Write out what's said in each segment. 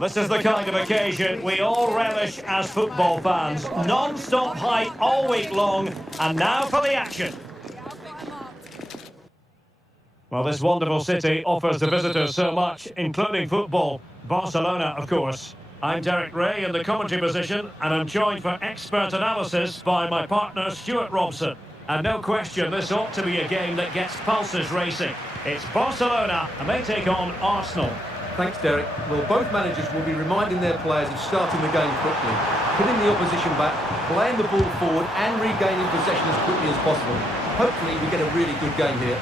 This is the kind of occasion we all relish as football fans. Non-stop hype all week long, and now for the action. Well, this wonderful city offers the visitors so much, including football. Barcelona, of course. I'm Derek Ray in the commentary position, and I'm joined for expert analysis by my partner, Stuart Robson. And no question, this ought to be a game that gets pulses racing. It's Barcelona, and they take on Arsenal. Thanks, Derek. Well, both managers will be reminding their players of starting the game quickly, hitting the opposition back, playing the ball forward and regaining possession as quickly as possible. Hopefully we get a really good game here.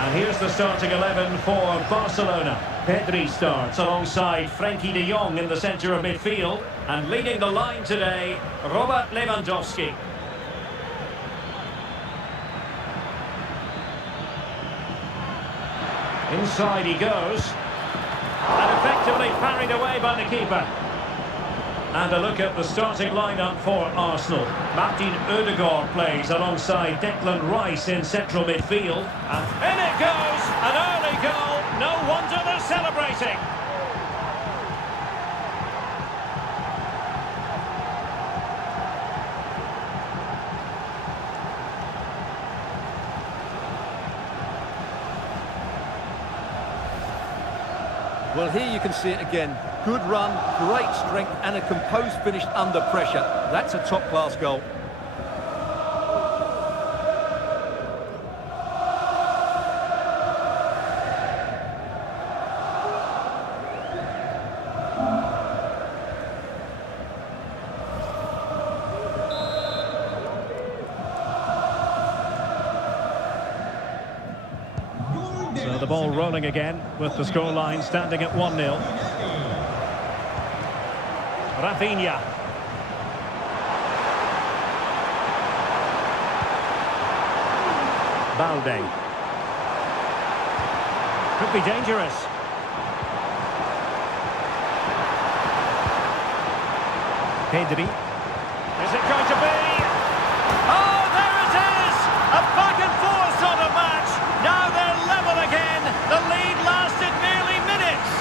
And here's the starting 11 for Barcelona. Pedri starts alongside Frenkie de Jong in the centre of midfield. And leading the line today, Robert Lewandowski. Inside he goes, and effectively parried away by the keeper. And a look at the starting lineup for Arsenal. Martin Odegaard plays alongside Declan Rice in central midfield. And in it goes, an early goal. No wonder they're celebrating. Well, here you can see it again. Good run, great strength and a composed finish under pressure. That's a top-class goal. So the ball rolling again with the scoreline standing at 1-0. Rafinha. Balde. Could be dangerous. Pedri. Is it going to be? Oh, there it is! A back and forth sort of match. Now they're level again. The lead lasted merely minutes.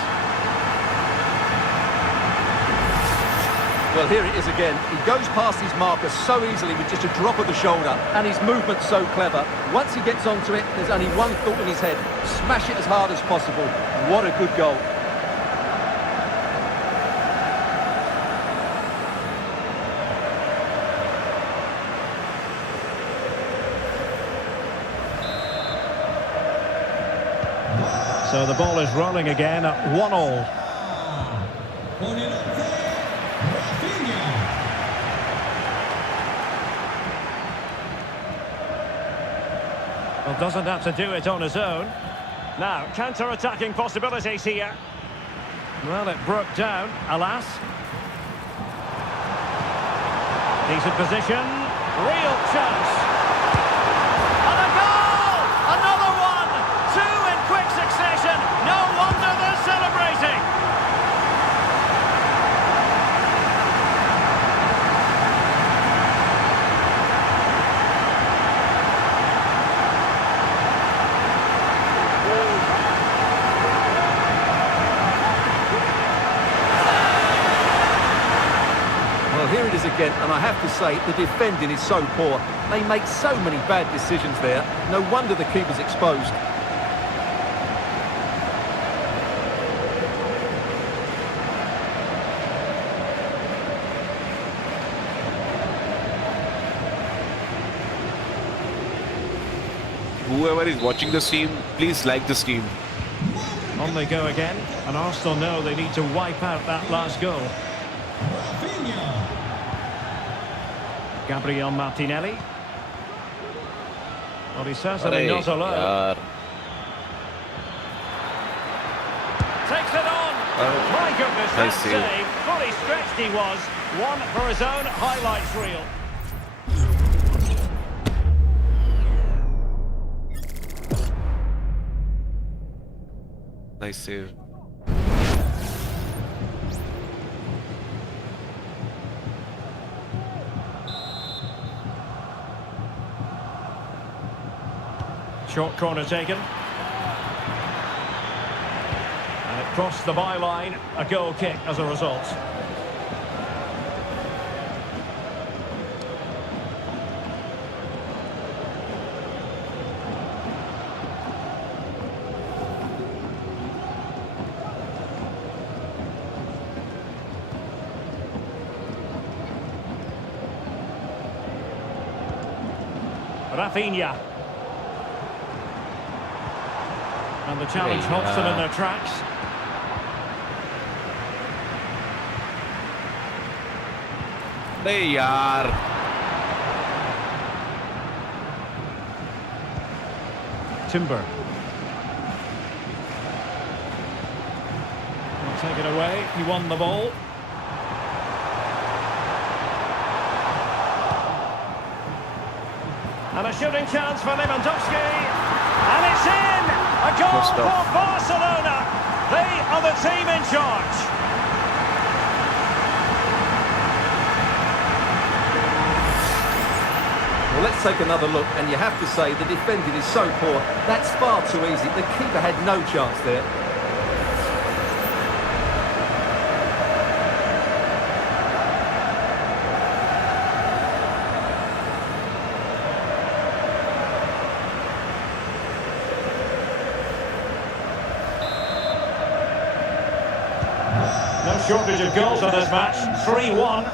Well, here it is again. He goes past his marker so easily with just a drop of the shoulder, and his movement's so clever. Once he gets onto it, there's only one thought in his head: smash it as hard as possible. What a good goal. So the ball is rolling again at 1-1. Well, doesn't have to do it on his own. Now, counter-attacking possibilities here. Well, it broke down, alas. Decent position. Real chance. And a goal! Another one! Two in quick succession. No wonder they're celebrating. Well, here it is again, and I have to say, the defending is so poor. They make so many bad decisions there. No wonder the keeper's exposed. Whoever is watching the stream, please like the stream. On they go again, and Arsenal know they need to wipe out that last goal. Gabriel Martinelli. Well, he's certainly not alone. Takes it on. My goodness, that nice save. Fully stretched he was. One for his own highlights reel. Nice save. Short corner taken. Crossed the byline, a goal kick as a result. Rafinha. And the challenge halts them in their tracks. Hey, yaar. Timber. He'll take it away. He won the ball. And a shooting chance for Lewandowski. And it's in! A goal for Barcelona. They are the team in charge. Well, let's take another look, and you have to say the defending is so poor. That's far too easy. The keeper had no chance there. No shortage of goals on this match. 3-1.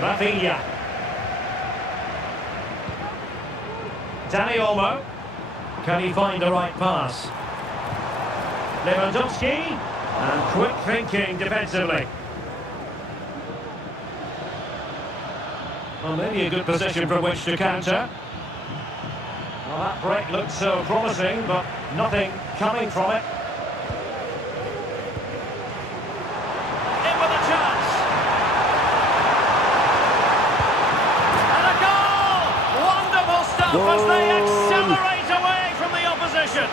Rafinha. Dani Olmo. Can he find the right pass? Lewandowski. And quick thinking defensively. Well, maybe a good position from which to counter. Well, that break looked so promising, but nothing coming from it. In with a chance. And a goal! Wonderful stuff as they accelerate away from the opposition.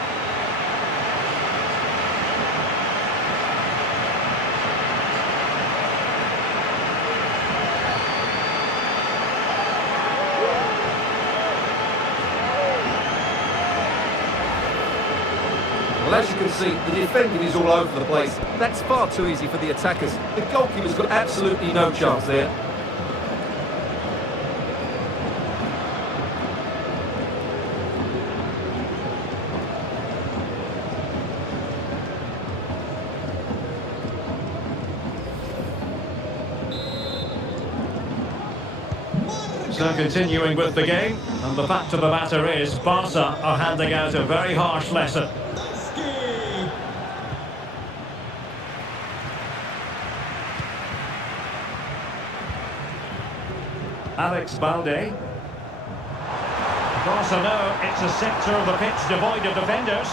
Well, as you can see, the defending is all over the place. That's far too easy for the attackers. The goalkeeper's got absolutely no chance there. So continuing with the game, and the fact of the matter is Barca are handing out a very harsh lesson. Alex Balde. Barca know it's a sector of the pitch devoid of defenders.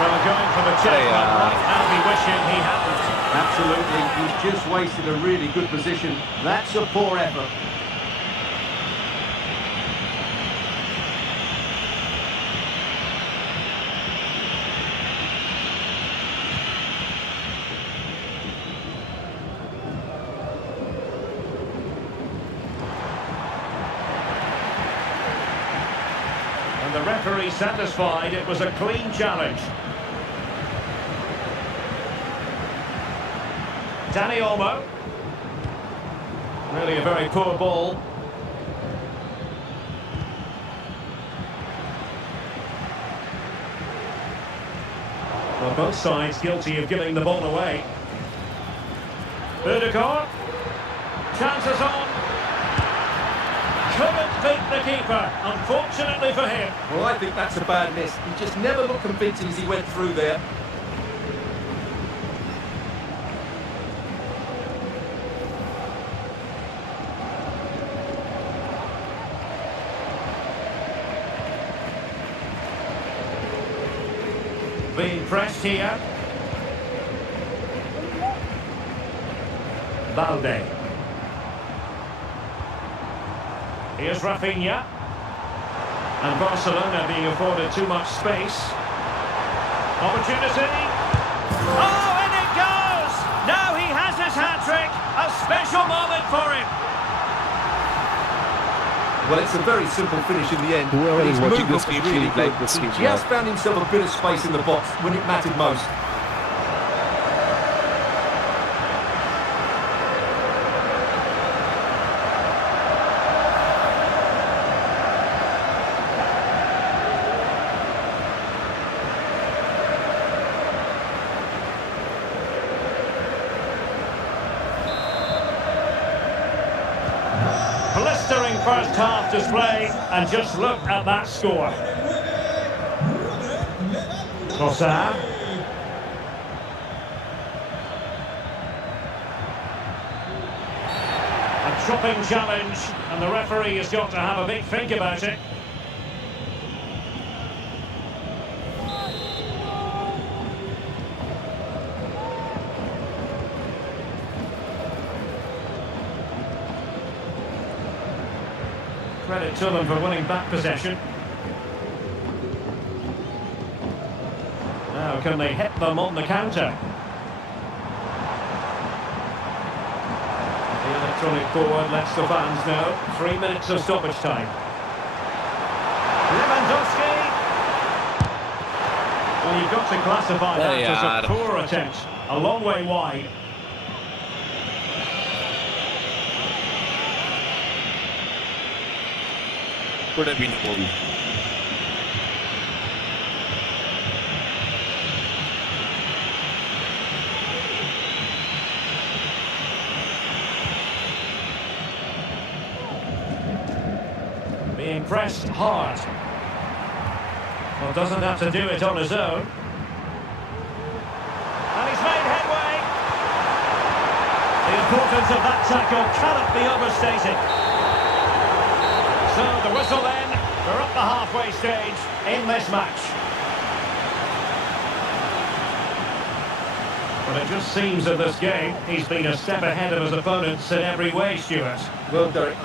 Well, going for the chip, but right now be wishing he hadn't. Absolutely, he's just wasted a really good position. That's a poor effort. And the referee satisfied it was a clean challenge. Dani Olmo. Really a very poor ball. Well, both sides guilty of giving the ball away. Ødegaard. Chances on. Couldn't beat the keeper, unfortunately for him. Well, I think that's a bad miss. He just never looked convincing as he went through there. Being pressed here. Balde. Here's Rafinha. And Barcelona being afforded too much space. Opportunity. Oh, and it goes! Now he has his hat-trick. A special moment for him. Well, it's a very simple finish in the end. Whoever but is his watching movement this was game really should like good. this He game, just yeah. found himself a bit of space in the box when it mattered most. Blistering first half display, and just look at that score. Trossard. A chopping challenge, and the referee has got to have a big think about it. Credit to them for winning back possession. Now can they hit them on the counter? The electronic board lets the fans know. 3 minutes of stoppage time. Lewandowski! Well, you've got to classify that as a poor attempt. A long way wide. Could have been a goal. Being pressed hard. Well, doesn't have to do it on his own. And he's made headway. The importance of that tackle cannot be overstated. So the whistle then, we're up the halfway stage in this match. But it just seems in this game, he's been a step ahead of his opponents in every way, Stuart. Well, Derek.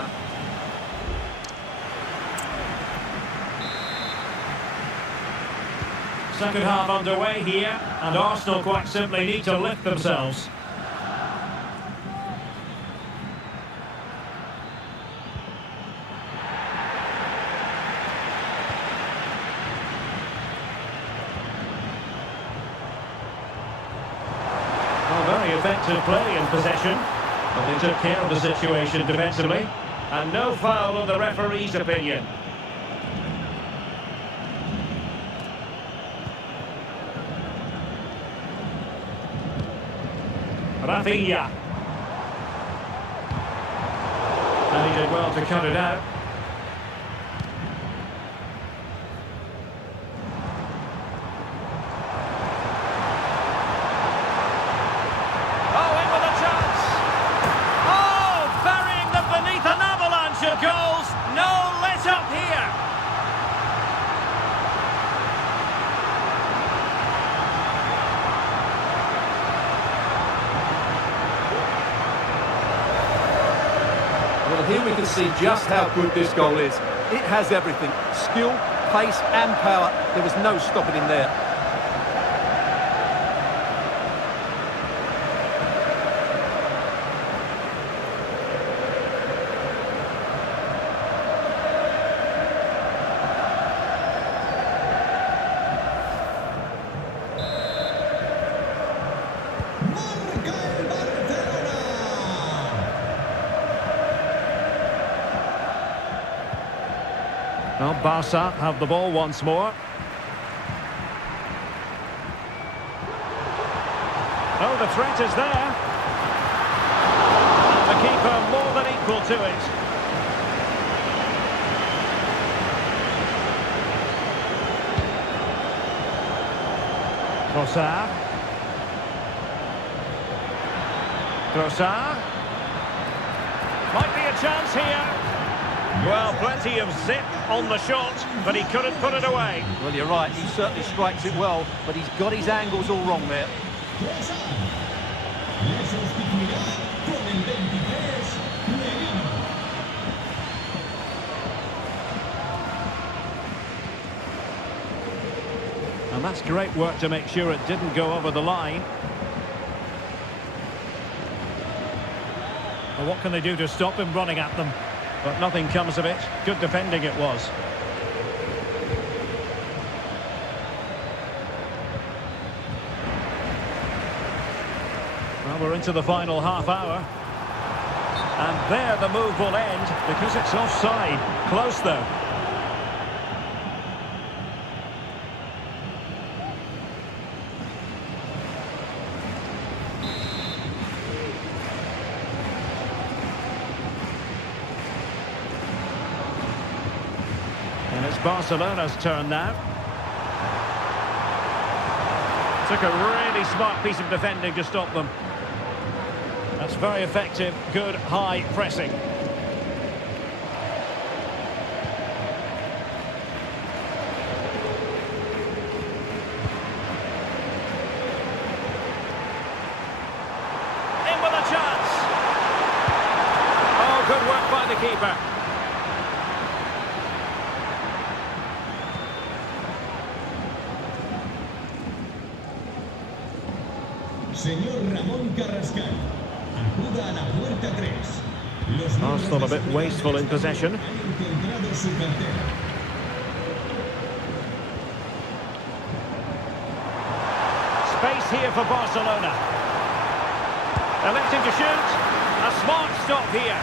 Second half underway here, and Arsenal quite simply need to lift themselves. Very effective play in possession, but they took care of the situation defensively, and no foul in the referee's opinion. Rafinha, and he did well to cut it out. Goals, no let up here. Well, here we can see just how good this goal is. It has everything. Skill, pace and power. There was no stopping him there. Well, Barca have the ball once more. Oh, the threat is there. And the keeper more than equal to it. Trossard. Trossard. Might be a chance here. Well, plenty of zip on the shot, but he couldn't put it away. Well, you're right. He certainly strikes it well, but he's got his angles all wrong there. And that's great work to make sure it didn't go over the line. Well, what can they do to stop him running at them? But nothing comes of it. Good defending it was. Well, we're into the final half hour. And there the move will end because it's offside. Close though. And it's Barcelona's turn now. Took a really smart piece of defending to stop them. That's very effective, good high pressing. In with a chance. Oh, good work by the keeper. Señor Ramón Carrascal. Acuda a la puerta 3. Los Arsenal a bit wasteful in possession. han encontrado su cartera. Space here for Barcelona. Electing to shoot. A smart stop here.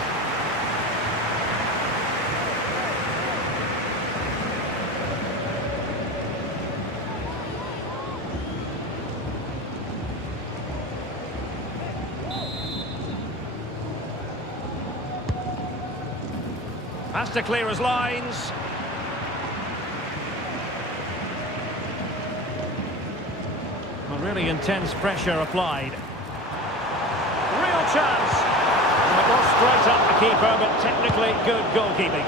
Has to clear his lines. Well, really intense pressure applied. Real chance. And it was straight up the keeper, but technically good goalkeeping.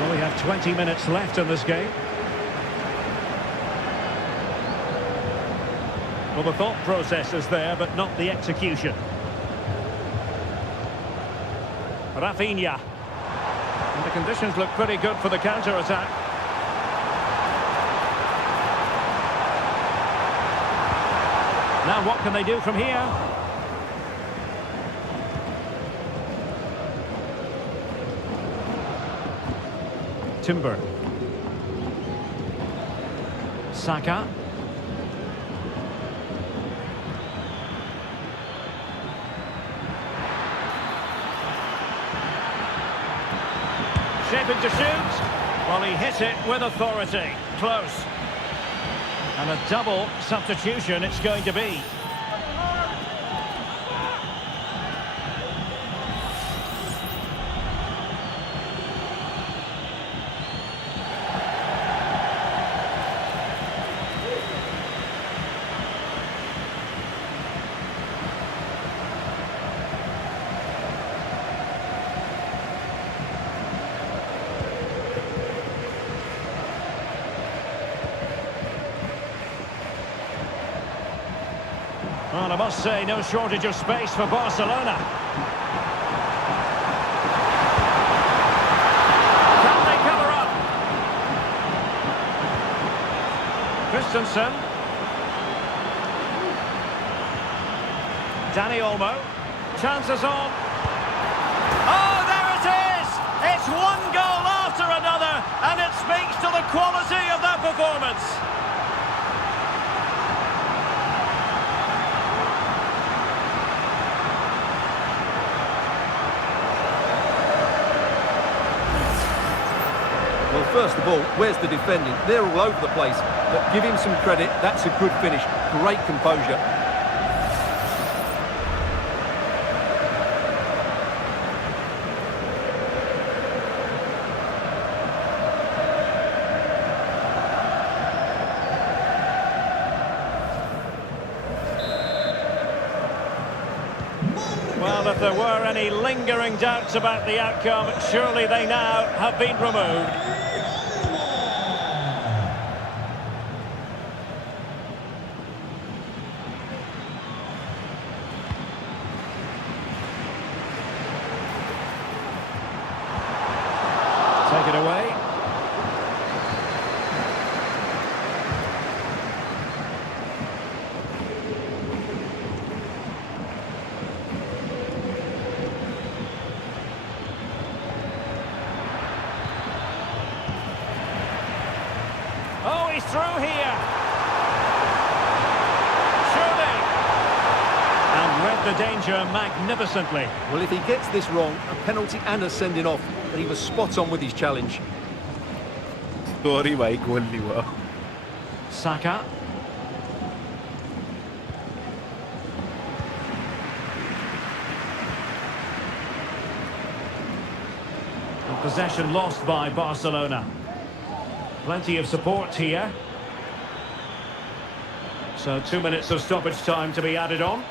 Well, we have 20 minutes left in this game. Well, the thought process is there, but not the execution. Rafinha. And the conditions look pretty good for the counter-attack. Now what can they do from here? Timber. Saka. Shaping to shoot. Well, he hit it with authority. Close. And a double substitution it's going to be. Well, I must say, no shortage of space for Barcelona. Can they cover up? Christensen. Dani Olmo. Chances on. Oh, there it is! It's one goal after another, and it speaks to the quality of that performance. Well, first of all, where's the defending? They're all over the place, but give him some credit. That's a good finish. Great composure. Well, if there were any lingering doubts about the outcome, surely they now have been removed. Take it away. the danger magnificently. Well, if he gets this wrong, a penalty and a sending off, but he was spot on with his challenge. Sorry भाई गोल नहीं हुआ. Saka. And possession lost by Barcelona. Plenty of support here. So 2 minutes of stoppage time to be added on.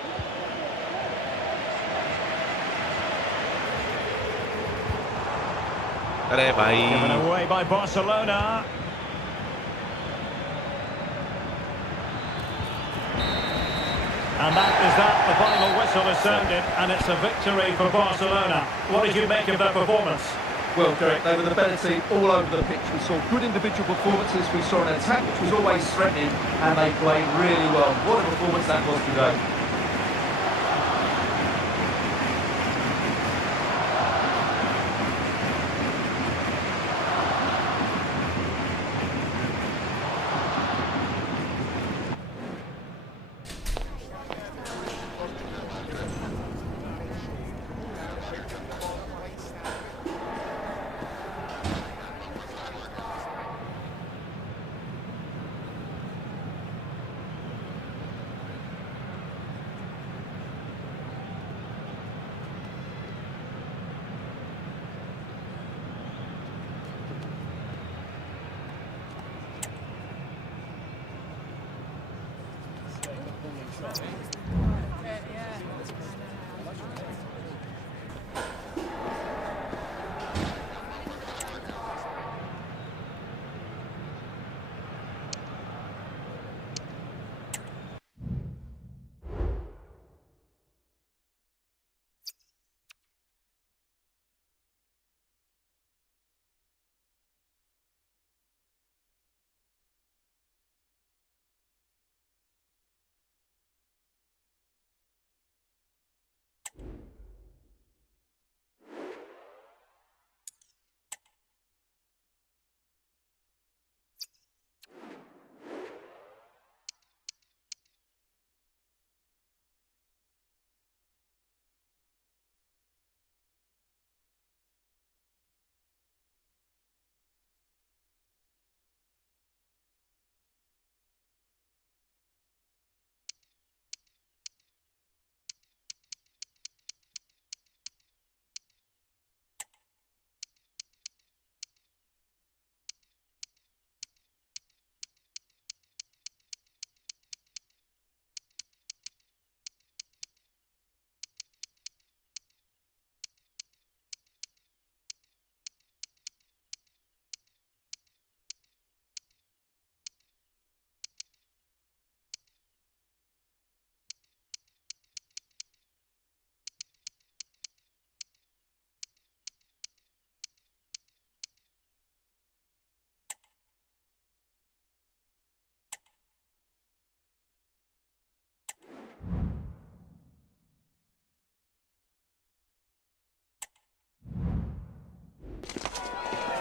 अरे भाई. Given away by Barcelona. And that is that. The final whistle is sounded, and it's a victory for Barcelona. What did you make of their performance? Well, Derek, they were the better team all over the pitch. We saw good individual performances. We saw an attack which was always threatening, and they played really well. What a performance that was today.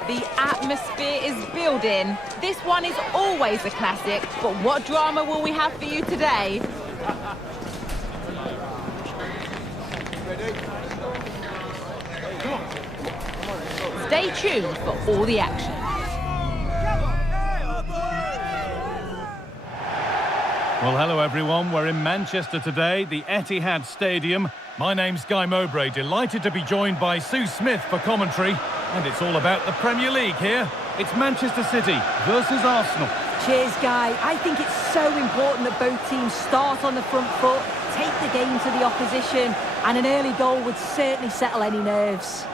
The atmosphere is building. This one is always a classic, but what drama will we have for you today? Stay tuned for all the action. Well, hello everyone. We're in Manchester today, the Etihad Stadium. My name's Guy Mowbray, delighted to be joined by Sue Smith for commentary. And it's all about the Premier League here. It's Manchester City versus Arsenal. Cheers, Guy. I think it's so important that both teams start on the front foot, take the game to the opposition, and an early goal would certainly settle any nerves.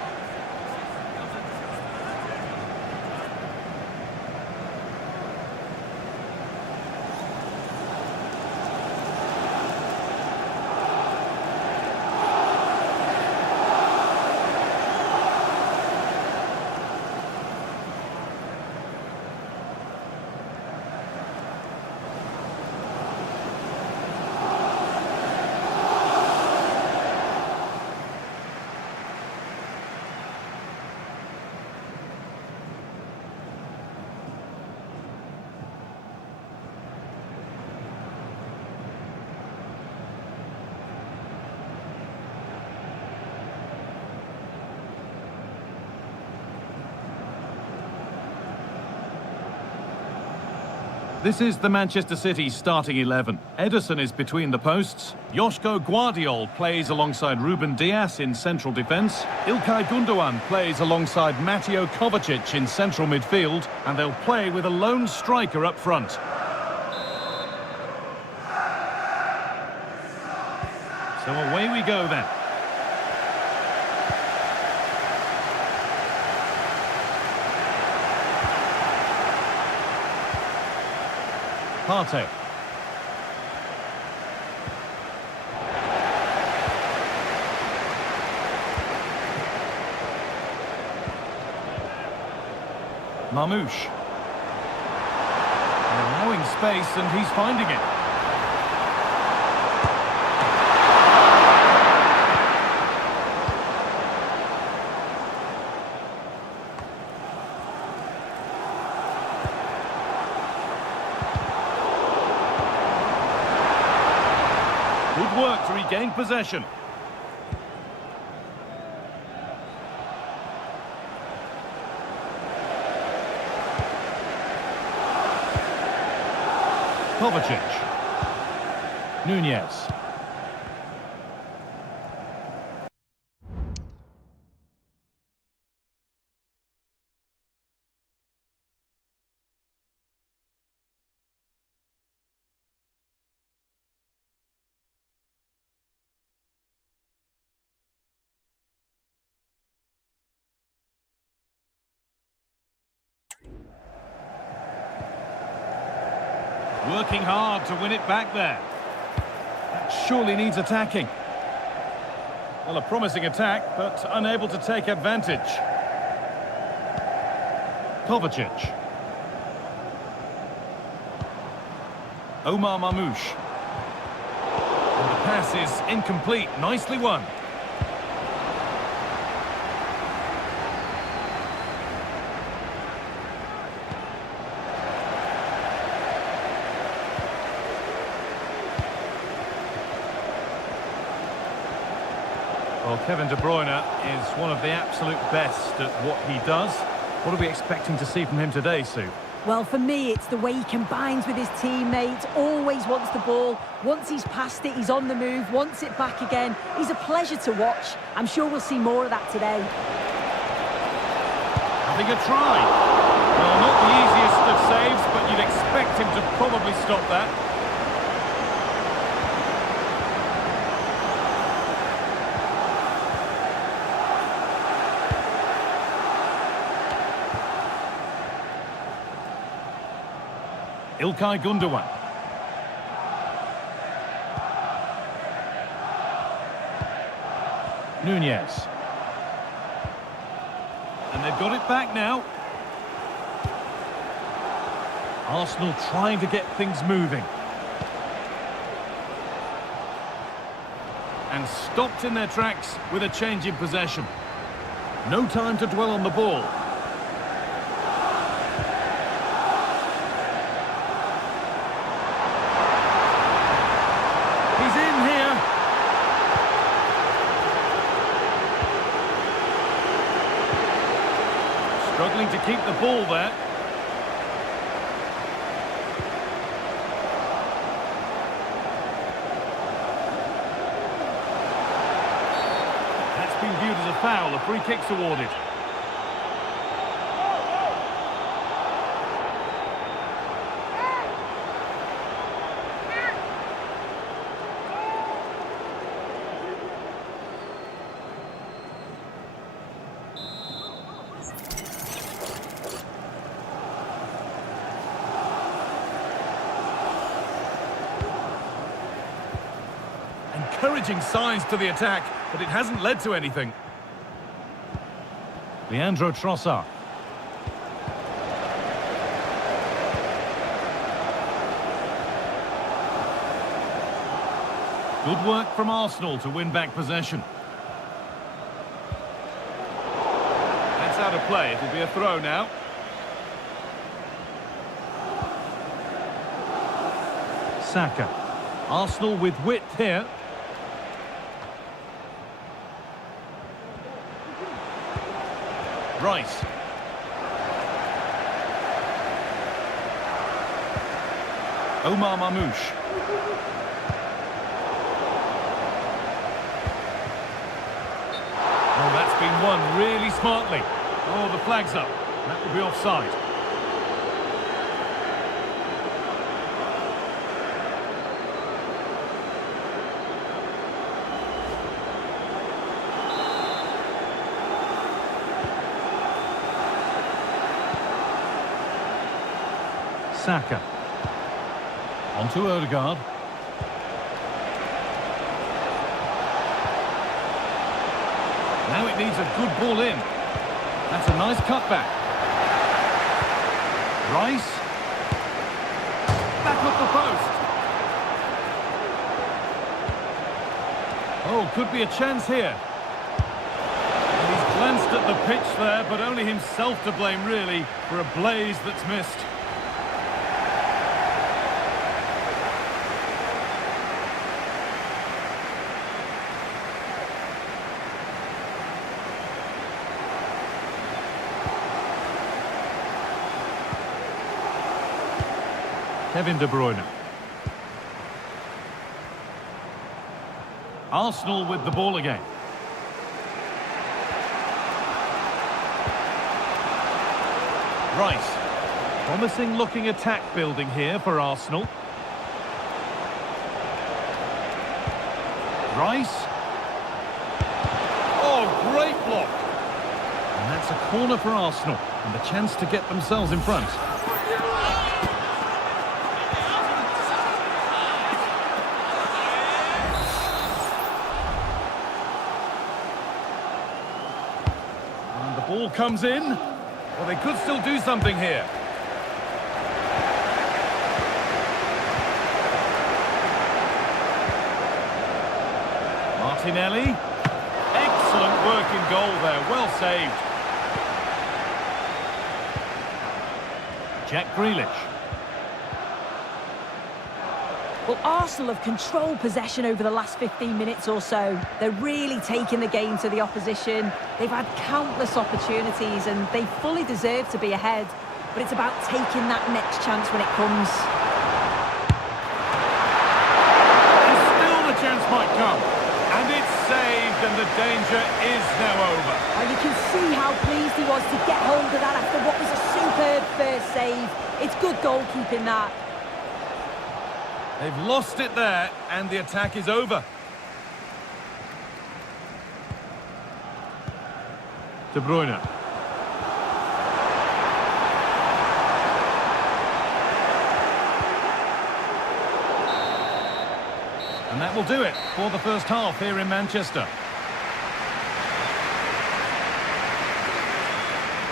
This is the Manchester City starting 11. Ederson is between the posts. Joško Guardiol plays alongside Ruben Dias in central defence. Ilkay Gundogan plays alongside Mateo Kovacic in central midfield. And they'll play with a lone striker up front. So away we go then. Partey. Marmoush. Allowing space and he's finding it. Good work to regain possession. Kovacic. Nunez. Working hard to win it back there. That surely needs attacking. Well, a promising attack, but unable to take advantage. Kovacic. Omar Marmoush. And the pass is incomplete. Nicely won. Well, Kevin De Bruyne is one of the absolute best at what he does. What are we expecting to see from him today, Sue? Well, for me, it's the way he combines with his teammates, always wants the ball. Once he's passed it, he's on the move, wants it back again. He's a pleasure to watch. I'm sure we'll see more of that today. Having a try. Well, not the easiest of saves, but you'd expect him to probably stop that. Ilkay Gundogan. Nunez. And they've got it back now. Arsenal trying to get things moving. And stopped in their tracks with a change in possession. No time to dwell on the ball. He's in here. Struggling to keep the ball there. That's been viewed as a foul. A free kick's awarded. Encouraging signs to the attack, but it hasn't led to anything. Leandro Trossard. Good work from Arsenal to win back possession. That's out of play. It'll be a throw now. Saka. Arsenal with width here. Rice. Omar Mamouche. Oh, that's been won really smartly. Oh, the flag's up. That will be offside. Saka. On to Odegaard. Now it needs a good ball in. That's a nice cutback. Rice. Back up the post. Oh, could be a chance here. And he's glanced at the pitch there, but only himself to blame, really, for a blaze that's missed. Kevin De Bruyne. Arsenal with the ball again. Rice. Promising looking attack building here for Arsenal. Rice. Oh, great block. And that's a corner for Arsenal and a chance to get themselves in front. Ball comes in. Well, they could still do something here. Martinelli. Excellent work in goal there. Well saved. Jack Grealish. Well, Arsenal have controlled possession over the last 15 minutes or so. They're really taking the game to the opposition. They've had countless opportunities and they fully deserve to be ahead. But it's about taking that next chance when it comes. And still the chance might come. And it's saved and the danger is now over. And you can see how pleased he was to get hold of that after what was a superb first save. It's good goalkeeping, that. They've lost it there, and the attack is over. De Bruyne. And that will do it for the first half here in Manchester.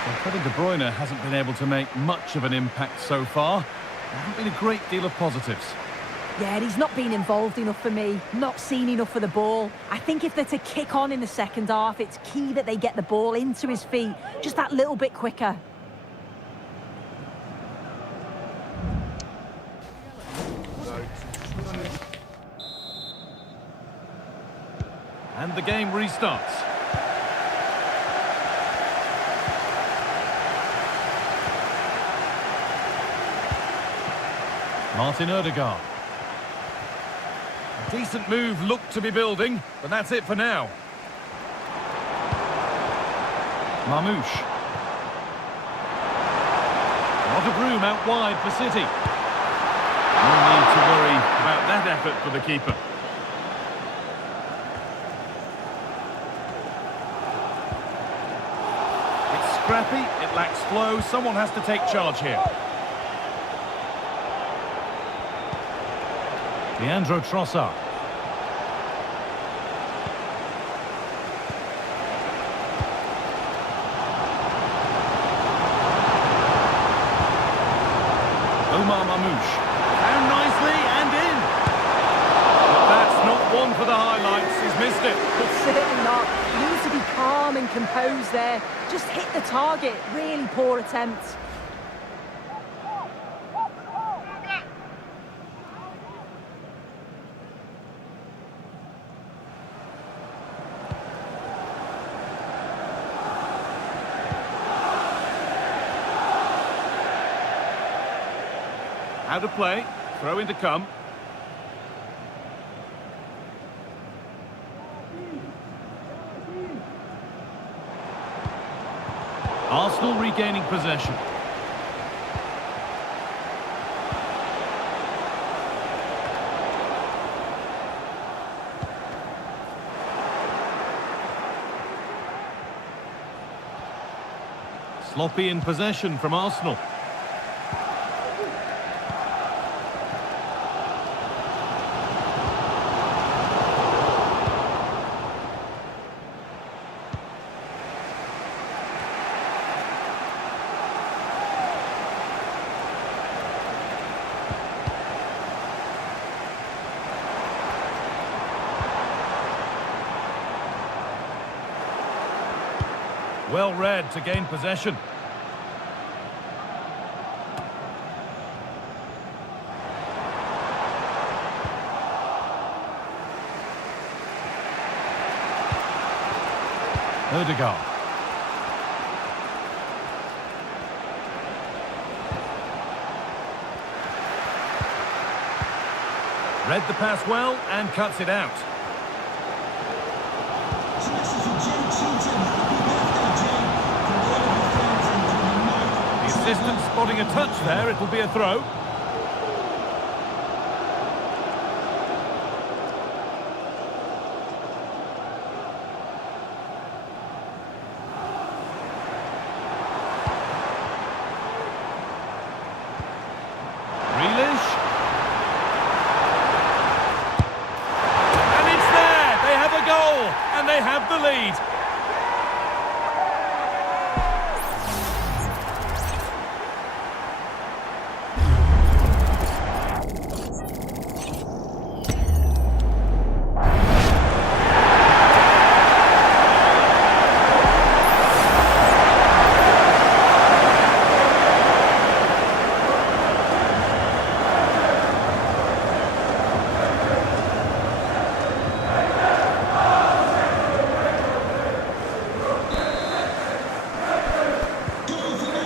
Well, Kevin De Bruyne hasn't been able to make much of an impact so far. There haven't been a great deal of positives. Yeah, he's not been involved enough for me, not seen enough for the ball. I think if they're to kick on in the second half, it's key that they get the ball into his feet just that little bit quicker. And the game restarts. Martin Odegaard. A decent move looked to be building, but that's it for now. Mamouche. A lot of room out wide for City. No need to worry about that effort for the keeper. It's scrappy, it lacks flow, someone has to take charge here. Leandro Trossard. Omar Mamouche. Down nicely and in. But that's not one for the highlights. He's missed it. It's certainly not. He needs to be calm and composed there. Just hit the target. Really poor attempt. Out of play. throw in to come. Arsenal regaining possession. Sloppy in possession from Arsenal. Well read to gain possession. Odegaard. Read the pass well and cuts it out. The assistant spotting a touch there, it'll be a throw. And they have the lead.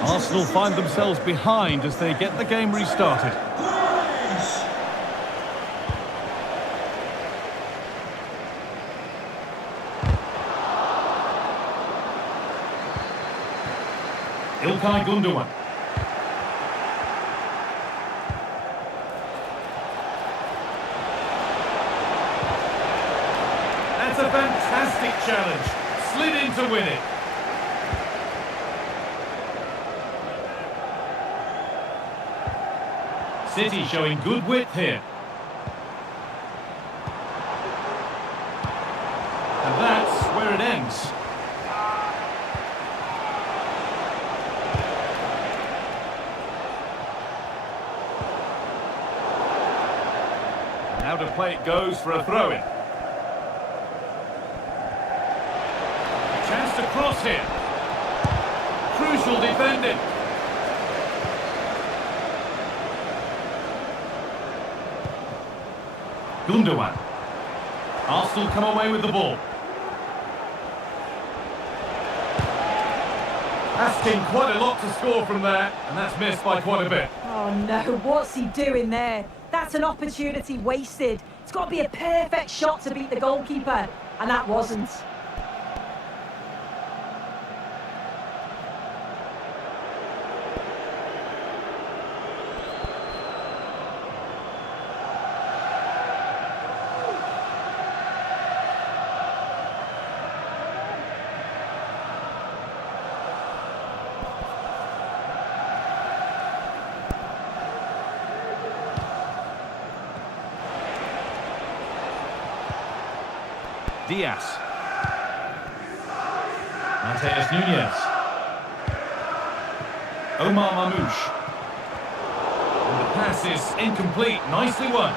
Arsenal find themselves behind as they get the game restarted. İlkay Gundogan. That's a fantastic challenge. Slid in to win it. City showing good width here. And that's where it ends. Now to play it goes for a throw-in. A chance to cross here. Crucial defending. Gundogan. Arsenal come away with the ball. Asking quite a lot to score from there, and that's missed by quite a bit. Oh no, what's he doing there? That's an opportunity wasted. It's got to be a perfect shot to beat the goalkeeper, and that wasn't. Diaz. Mateus Nunes. Omar Mamouche. And the pass is incomplete. Nicely won.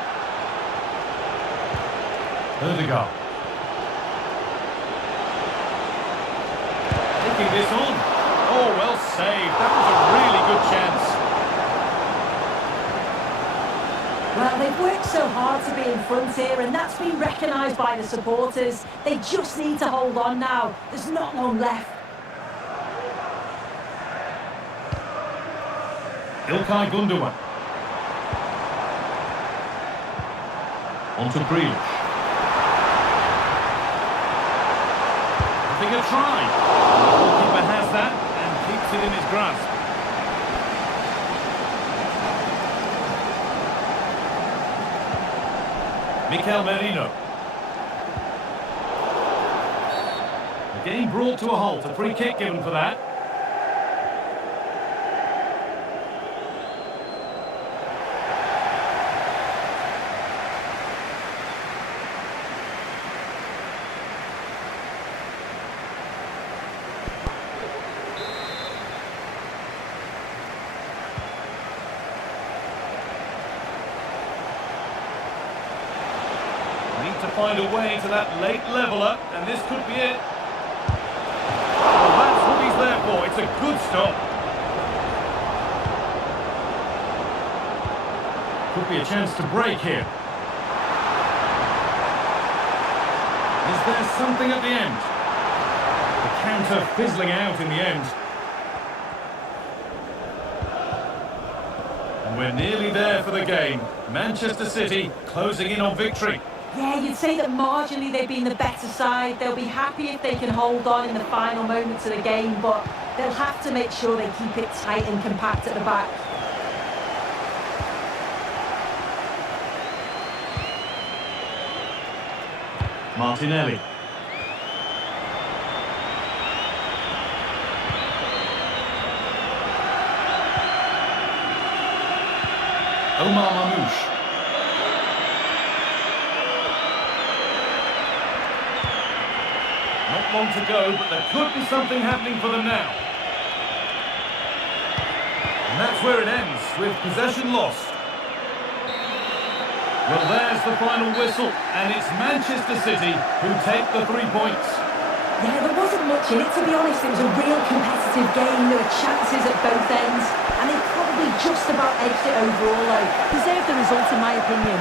Odegaard. Taking this on. Oh, well saved. That was a really good chance. Well, they've worked so hard to be in front here, and that's been recognised by the supporters. They just need to hold on now. There's not long left. İlkay Gundogan. On to Grealish. Having a try. The goalkeeper has that and keeps it in his grasp. Mikel Merino. The game brought to a halt. A free kick given for that. Need to find a way to that late leveller, and this could be it. Well, that's what he's there for. It's a good stop. Could be a chance to break here. Is there something at the end? The counter fizzling out in the end. And we're nearly there for the game. Manchester City closing in on victory. Yeah, you'd say that marginally they've been the better side. They'll be happy if they can hold on in the final moments of the game, but they'll have to make sure they keep it tight and compact at the back. Martinelli. Omar Mamouche. Not long to go, but there could be something happening for them now. And that's where it ends, with possession lost. Well, there's the final whistle, and it's Manchester City who take the 3 points. Yeah, there wasn't much in it, to be honest. It was a real competitive game. There were chances at both ends, and they probably just about edged it overall, though. Deserved the result, in my opinion.